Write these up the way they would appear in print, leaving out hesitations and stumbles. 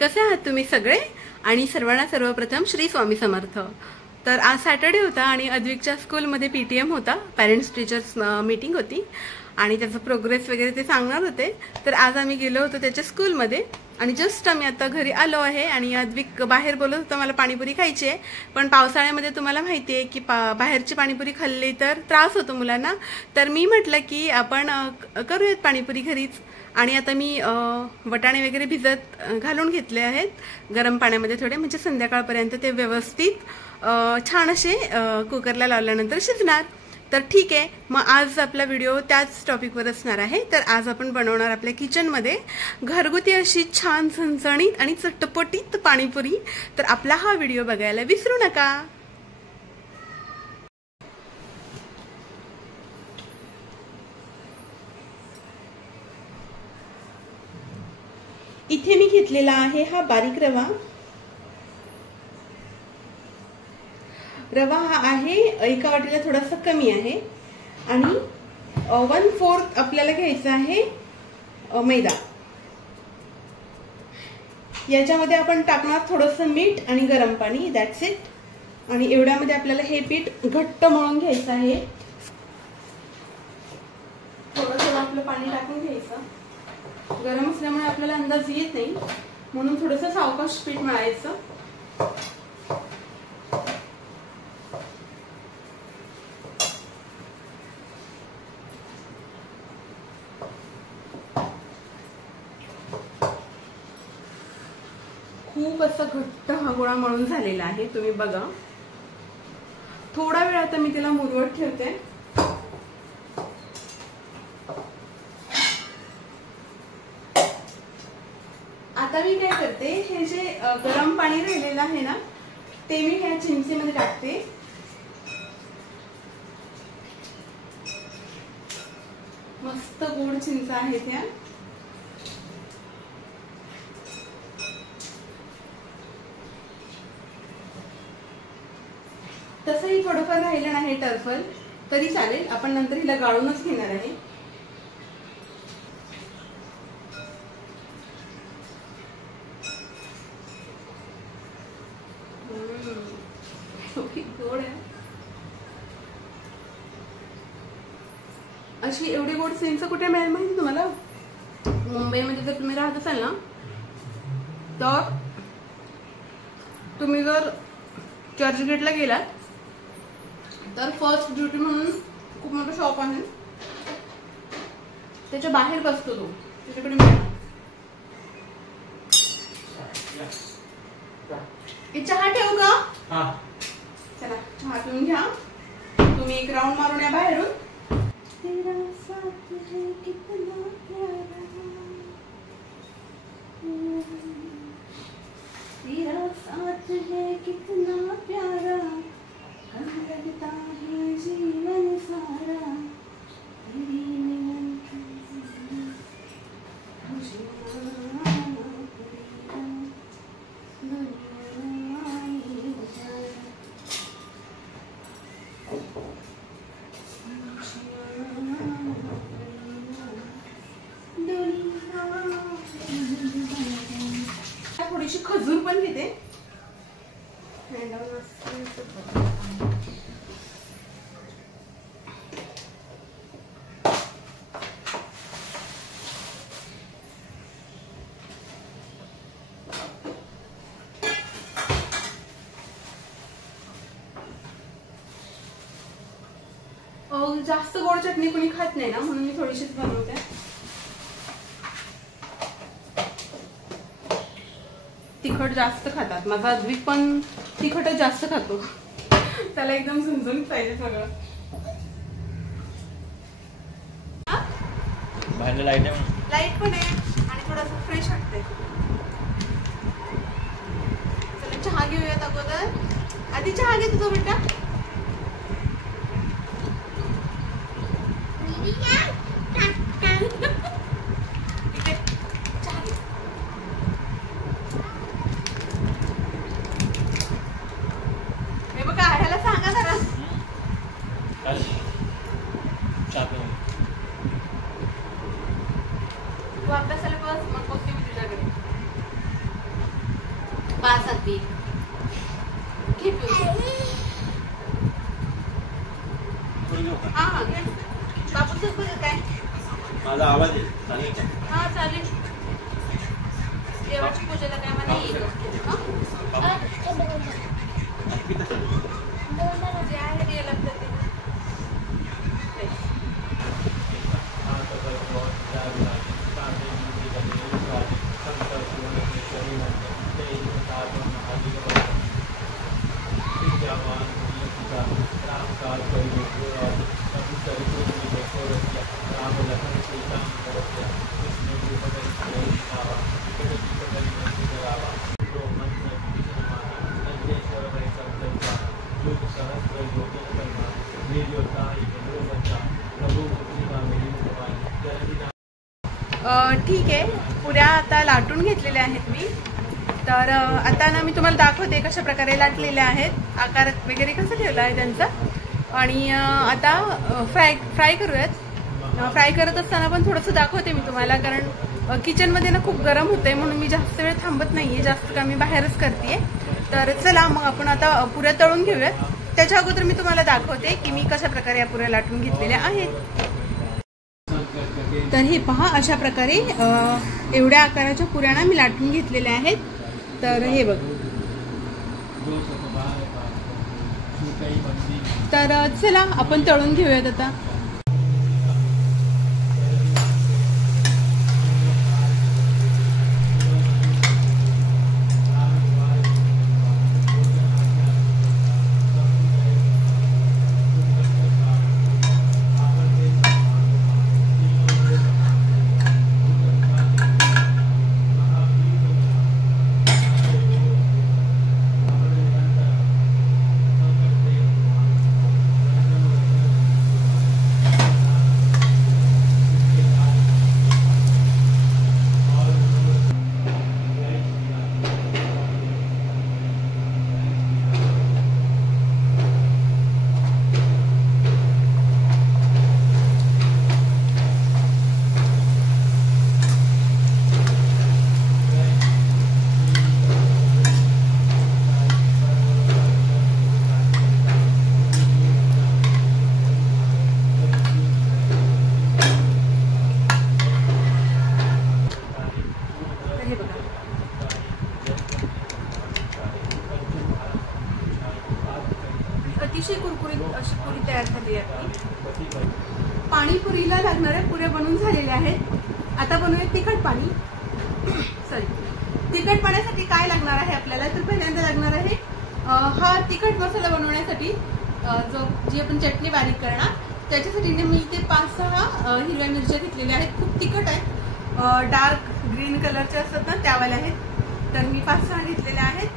कसे आहात तुम्ही सगळे? आणि सर्वांना सर्वप्रथम श्री स्वामी समर्थ. तर आज सॅटर्डे होता आणि अद्विकच्या स्कूलमध्ये पीटीएम होता, पेरेंट्स टीचर्स मीटिंग होती आणि त्याचा प्रोग्रेस वगैरे ते सांगणार होते. तर आज आम्ही गेलो होतो त्याच्या स्कूलमध्ये आणि जस्ट आम्ही आता घरी आलो आहे. आणि अद्विक बाहेर बोलत होता मला पाणीपुरी खायची आहे, पण पावसाळ्यामध्ये तुम्हाला माहिती आहे की बाहेरची पाणीपुरी खाल्ली तर त्रास होतो मुलांना. तर मी म्हटलं की आपण करूयात पाणीपुरी घरीच. आणि आता मी वटाणे वगैरे भिजत घालून घेतले आहेत गरम पाण्यामध्ये थोडे, म्हणजे संध्याकाळपर्यंत ते व्यवस्थित छान असे कुकरला लावल्यानंतर शिजणार. तर ठीक आहे, मग आज आपला व्हिडिओ त्याच टॉपिकवर असणार आहे. तर आज आपण बनवणार आपल्या किचनमध्ये घरगुती अशी छान झणझणीत आणि चटपटीत पाणीपुरी. तर आपला हा व्हिडिओ बघायला विसरू नका. इथे मी घेतलेला आहे हा बारीक रवा. रवा हा आहे एका वाटीला थोडासा कमी आहे. आणि 1/4 आपल्याला घ्यायचा आहे मैदा. याच्यामध्ये आपण टाकणार थोडंसं मीठ आणि गरम पाणी, दॅट्स इट. आणि एवढ्यामध्ये आपल्याला हे पीठ घट्ट मळून घ्यायचं आहे. थोडं आपलं पाणी टाकून घ्यायचं. गरम असल्यामुळे आपल्याला अंदाज येत नाही, म्हणून थोडंसं सावकाश पीठ मळायचं. खूप असं घट्ट हा गोळा मळून झालेला आहे, तुम्ही बघा. थोडा वेळ आता मी त्याला मुरवत ठेवते. आता मी काय करते, हे जे गरम पाणी राहिलेलं आहे ना, ते मी ह्या चिंचेमध्ये टाकते. मस्त गोड चिंच आहेत ह्या. तसंही थोडंफार राहिलं नाही टर्फल तरी चालेल, आपण नंतर हिला गाळूनच घेणार आहे. गोड आहे अशी. एवढी गोड चिंच कुठे मिळेल माहिती तुम्हाला? मुंबईमध्ये जर तुम्ही राहत असाल ना, तर तुम्ही जर चर्चगेटला गेलात तर फर्स्ट ड्युटी म्हणून खूप मोठं शॉप आहे, त्याच्या बाहेर बसतो तो, त्याच्याकडे मिळणार. चहा ठेवू का? चला चहा पिऊन घ्या. तुम्ही एक राऊंड मारून या बाहेरून. तेरा साथ है कितना प्यारा, तेरा साथ है कितना प्यारा, कहाँ लगता है जीवन सारा, तेरी मिलन की मुझे थोडीशी खजूर पण घेते. जास्त गोड चटणी कोणी खात नाही ना, म्हणून मी थोडीशीच बनवते. तिखट जास्त खातात. माझा अद्विक पण तिखटच जास्त खातो, त्याला एकदम झणझणीत पाहिजे सगळं. लाईट पण आहे आणि थोडंसं फ्रेश वाटतंय. चला चहा घेऊयात अगोदर. आधी चहा घेतो तो बेटा. तू अभ्यासाला बस, मग बघते मी तुझ्याकडे. सात्विक घे हा हा घे बापूच काय माझा आवाज आहे चालेल का? हा चालेल. देवाची पूजेला काय मला येईल जे आहे ते लागतं ते. ठीक आहे, पुऱ्या आता लाटून घेतलेल्या आहेत मी. तर आता ना मी तुम्हाला दाखवते कशा प्रकारे लाटलेल्या आहेत, आकार वगैरे कसं ठेवला आहे त्यांचा. आणि आता फ्राय करूयात. फ्राय करत असताना पण थोडंसं दाखवते मी तुम्हाला, कारण किचनमध्ये ना खूप गरम होतंय म्हणून मी जास्त वेळ थांबत नाहीये, जास्त का मी बाहेरच करते. तर चला मग आपण आता पुऱ्या तळून घेऊयात. त्याच्या अगोदर मी तुम्हाला दाखवते की मी कशा प्रकारे या पुऱ्या लाटून घेतलेल्या आहेत. तर हे पहा, अशा प्रकारे एवढ्या आकाराच्या पुऱ्या मी लाटून घेतलेल्या आहेत. तर हे बघ. तर चला आपण तळून घेऊयात आता. अतिशय कुरकुरीत अशी पुरी तयार झाली आहे. पाणीपुरीला लागणाऱ्या पुऱ्या बनवून झालेल्या आहेत. आता बनवूया तिखट पाणी. तिखट पाण्यासाठी काय लागणार आहे आपल्याला, तर पहिल्यांदा लागणार आहे हा तिखट मसाला बनवण्यासाठी जी आपण चटणी बारीक करणार, त्याच्यासाठी मी इथे 5-6 हिरव्या मिरच्या घेतलेल्या आहेत. खूप तिखट आहेत, डार्क ग्रीन कलरच्या असतात ना त्यावाल्या आहेत. तर मी 5-6 घेतलेल्या आहेत.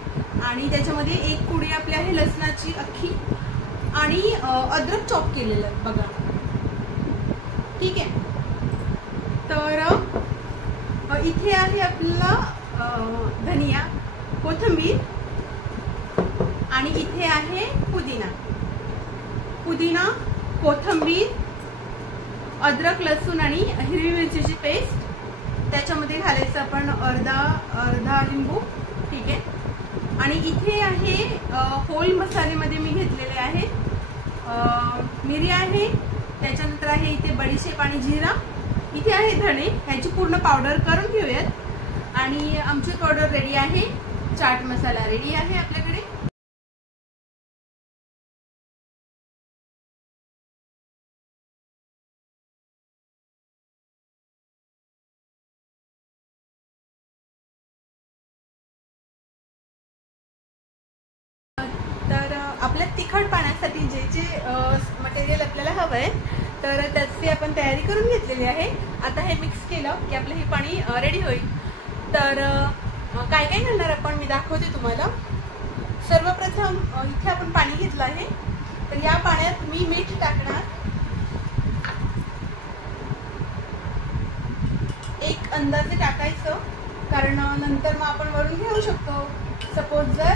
आणि त्याच्यामध्ये 1 कुडी आपली आहे लसणाची अख्खी, आणि अद्रक चॉप केलेलं बघा. ठीक आहे. तर इथे आहे आपला धनिया, कोथिंबीर, आणि इथे आहे पुदिना, कोथिंबीर, अद्रक, लसूण आणि हिरवी मिरचीची पेस्ट. त्याच्यामध्ये घालायचं आपण अर्धा लिंबू. ठीक आहे. आणि इथे आहे होल मसाल्यामध्ये मी घेतलेले आहे मिरी आहे, त्याच्यानंतर आहे इथे बडीशेप आणि जिरा, इथे आहे धणे. ह्याची पूर्ण पावडर करून घेऊयात. आणि आमची पावडर रेडी आहे, चाट मसाला रेडी आहे आपल्याकडे. तर आपल्या तिखट पाण्यासाठी जे मटेरियल आपल्याला हवं आहे, तर त्याची आपण तयारी करून घेतलेली आहे. आता हे मिक्स केलं की आपलं हे पाणी रेडी होईल. तर काय काय घालणार आपण मी दाखवते तुम्हाला. सर्वप्रथम इथे आपण पाणी घेतलं आहे, तर या पाण्यात मी मीठ टाकणार. एक अंदाजे टाकायचं, कारण नंतर मग आपण वरून घेऊ शकतो. सपोज जर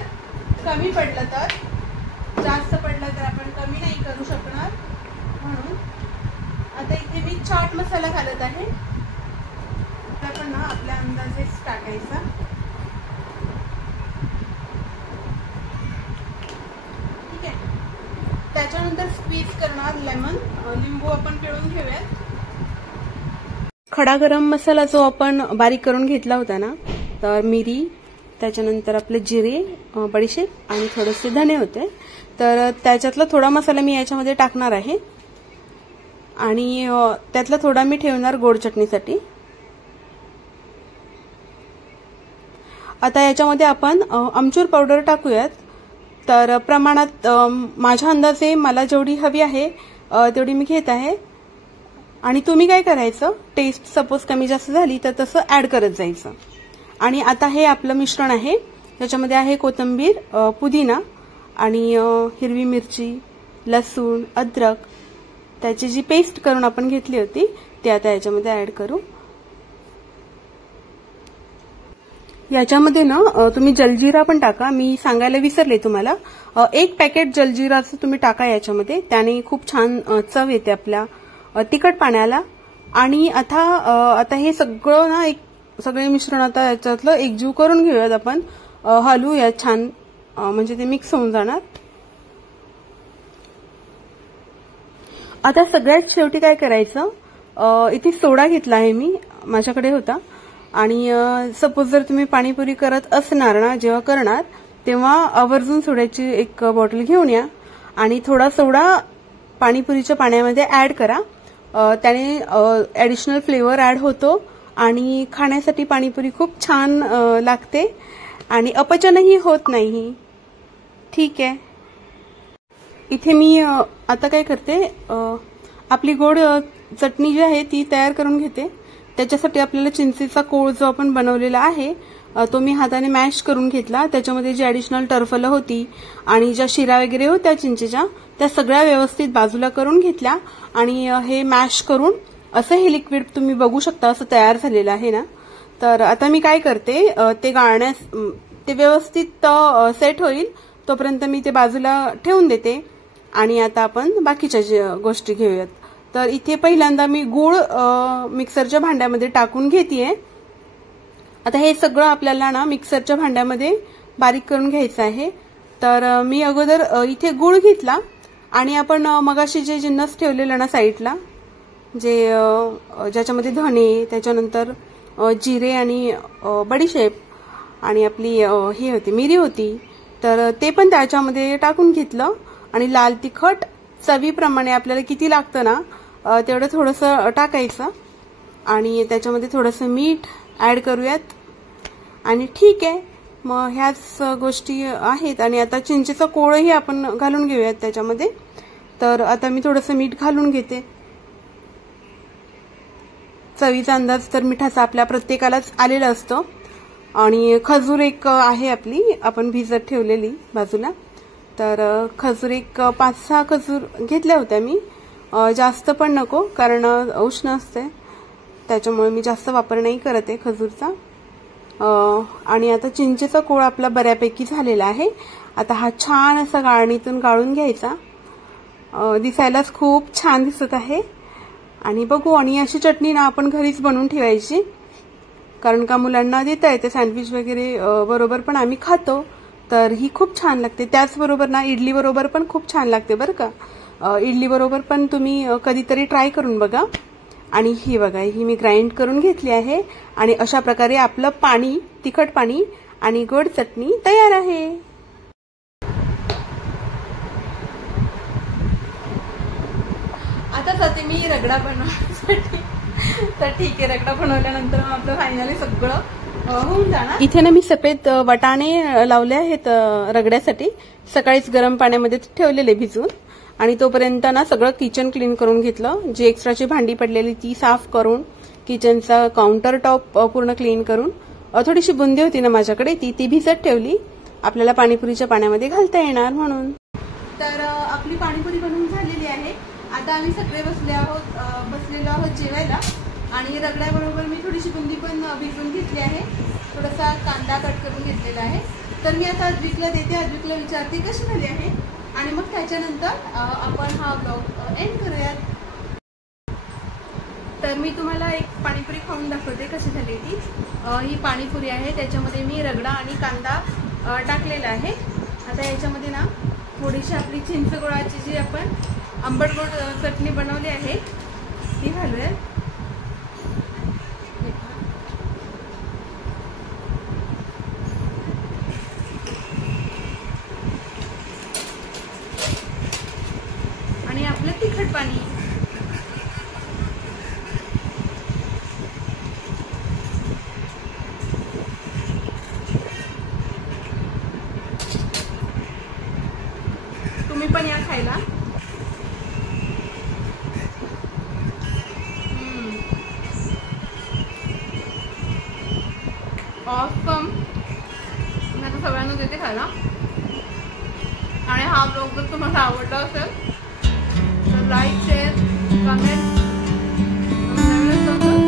कमी पडलं तर, जास्त पडलं तर आपण कमी नाही करू शकणार. म्हणून आता इथे मी चाट मसाला घालत आहे. आपण ना आपल्या अंदाजेच टाकायचा. स्क्वीज करणार लेमन, लिंबू आपण पिळून घेऊयात. खडा गरम मसाला जो आपण बारीक करून घेतला होता ना, तर मिरी, त्याच्यानंतर आपले जिरे, बडीशेप आणि थोडेसे धने होते. तर त्याच्यातला थोडा मसाला मी याच्यामध्ये टाकणार आहे आणि त्यातला थोडा मी ठेवणार गोड चटणीसाठी. आता याच्यामध्ये आपण आमचूर पावडर टाकूयात. तर प्रमाणात माझ्या अंदाजे मला जेवढी हवी आहे तेवढी मी घेत आहे. आणि तुम्ही काय करायचं, टेस्ट सपोज कमी जास्त झाली तर तसं ऍड करत जायचं. आणि आता हे आपलं मिश्रण आहे. त्याच्यामध्ये आहे कोथिंबीर, पुदिना आणि हिरवी मिरची, लसूण, अद्रक, त्याची जी पेस्ट करून आपण घेतली होती ती आता याच्यामध्ये ऍड करू. याच्यामध्ये ना तुम्ही जलजिरा पण टाका. मी सांगायला विसरले तुम्हाला, 1 पॅकेट जलजिराचं तुम्ही टाका याच्यामध्ये. त्याने खूप छान चव येते आपल्या तिखट पाण्याला. आणि आता हे सगळं ना सगळे मिश्रण आता याच्यातलं एकजीव करून घेऊयात आपण. हलवूयात छान, म्हणजे ते मिक्स होऊन जाणार. आता सगळ्यात शेवटी काय करायचं, इथे सोडा घेतला आहे मी, माझ्याकडे होता. आणि सपोज जर तुम्ही पाणीपुरी करत असणार ना, जेव्हा करणार तेव्हा आवर्जून सोड्याची एक बॉटल घेऊन या आणि थोडा सोडा पाणीपुरीच्या पाण्यामध्ये ऍड करा. त्याने ऍडिशनल फ्लेवर ऍड होतो आणि खाण्यासाठी पाणीपुरी खूप छान लागते आणि अपचनही होत नाही. ठीक आहे. इथे मी आता काय करते, आपली गोड चटणी जी आहे ती तयार करून घेते. त्याच्यासाठी आपल्याला चिंचेचा कोळ जो आपण बनवलेला आहे तो मी हाताने मॅश करून घेतला. त्याच्यामध्ये जी ऍडिशनल टरफलं होती आणि ज्या शिरा वगैरे होत्या चिंचेच्या, त्या सगळ्या व्यवस्थित बाजूला करून घेतल्या. आणि हे मॅश करून असं हे लिक्विड तुम्ही बघू शकता, असं तयार झालेलं आहे ना. तर आता मी काय करते, ते व्यवस्थित सेट होईल तोपर्यंत मी ते बाजूला ठेवून देते. आणि आता आपण बाकीच्या गोष्टी घेऊयात. तर इथे पहिल्यांदा मी गूळ मिक्सरच्या भांड्यामध्ये टाकून घेतेय. आता हे सगळं आपल्याला ना मिक्सरच्या भांड्यामध्ये बारीक करून घ्यायचं आहे. तर मी अगोदर इथे गूळ घेतला आणि आपण मगाशी जे जिन्नस ठेवलेलं ना साईडला, ज्याच्यामध्ये धने, त्याच्यानंतर जिरे आणि बडीशेप आणि आपली ही होती मिरी होती, तर ते पण त्याच्यामध्ये टाकून घेतलं. आणि लाल तिखट चवीप्रमाणे आपल्याला किती लागतं ना तेवढं थोडंसं टाकायचं आणि त्याच्यामध्ये थोडंसं मीठ ऍड करूयात. आणि ठीक आहे, मग ह्याच गोष्टी आहेत. आणि आता चिंचेचा कोळही आपण घालून घेऊयात त्याच्यामध्ये. तर आता मी थोडंसं मीठ घालून घेते. चवीचा अंदाज तर मिठाचा आपल्या प्रत्येकालाच आलेला असतो. आणि खजूर एक आहे आपली, आपण भिजत ठेवलेली बाजूला. तर खजूर एक 5-6 खजूर घेतल्या होत्या मी. जास्त पण नको, कारण उष्ण असते, त्याच्यामुळे मी जास्त वापर नाही करत आहे खजूरचा. आणि आता चिंचेचा कोळ आपला बऱ्यापैकी झालेला आहे. आता हा छान असा गाळणीतून गाळून घ्यायचा. दिसायलाच खूप छान दिसत आहे. आणि बघू, आणि अशी चटणी ना आपण घरीच बनवून ठेवायची, कारण का मुलांना देता येते सँडविच वगैरे बरोबर पण आम्ही खातो. तर ही खूप छान लागते. त्याचबरोबर ना इडली बरोबर पण खूप छान लागते बरं का. इडली बरोबर पण तुम्ही कधीतरी ट्राय करून बघा. आणि ही बघा, ही मी ग्राइंड करून घेतली आहे. आणि अशा प्रकारे आपलं पाणी, तिखट पाणी आणि गोड चटणी तयार आहे. आता जाते मी रगडा बनवण्यासाठी. तर ठीक आहे, रगडा बनवल्यानंतर आपलं फायनली सगळं होऊन जाणार. इथे ना मी सफेद वाटाणे लावले आहेत रगड्यासाठी. सकाळीच गरम पाण्यामध्ये ठेवलेले भिजून. आणि तोपर्यंत ना सगळं किचन क्लीन करून घेतलं. जी एक्स्ट्राची भांडी पडलेली ती साफ करून, किचनचा काउंटर टॉप पूर्ण क्लीन करून, थोडीशी बुंदी होती ना माझ्याकडे, ती भिजत ठेवली, आपल्याला पाणीपुरीच्या पाण्यामध्ये घालता येणार म्हणून. तर आपली पाणीपुरी बनवून झालेली आहे. आता आम्ही सगळे बसलेलो आहोत जेवायला. आणि रगड्याबरोबर मी थोडीशी बुंदी पण भिजवून घेतली आहे. थोडासा कांदा कट करून घेतलेला आहे. तर मी आता अद्विकला देते, अद्विकला विचारते कशी झाली आहे. आणि मग त्याच्यानंतर आपण हा ब्लॉग एंड करूयात. तर मी तुम्हाला एक पाणीपुरी खाऊन दाखवते कशी झाली ती. ही पाणीपुरी आहे, त्याच्यामध्ये मी रगडा आणि कांदा टाकलेला आहे. आता याच्यामध्ये ना थोडीशी आपली चिंचगुळाची जी आपण आंबट गोड चटणी बनवली आहे ती घालूया. आणि आपलं तिखट पाणी. तुम्ही पण या खायला. ऑसम. मी आता सगळ्यांना देते खायला. आणि हा ब्लॉग जर तुम्हाला आवडला असेल तर लाईक, शेअर, कमेंट, नवीन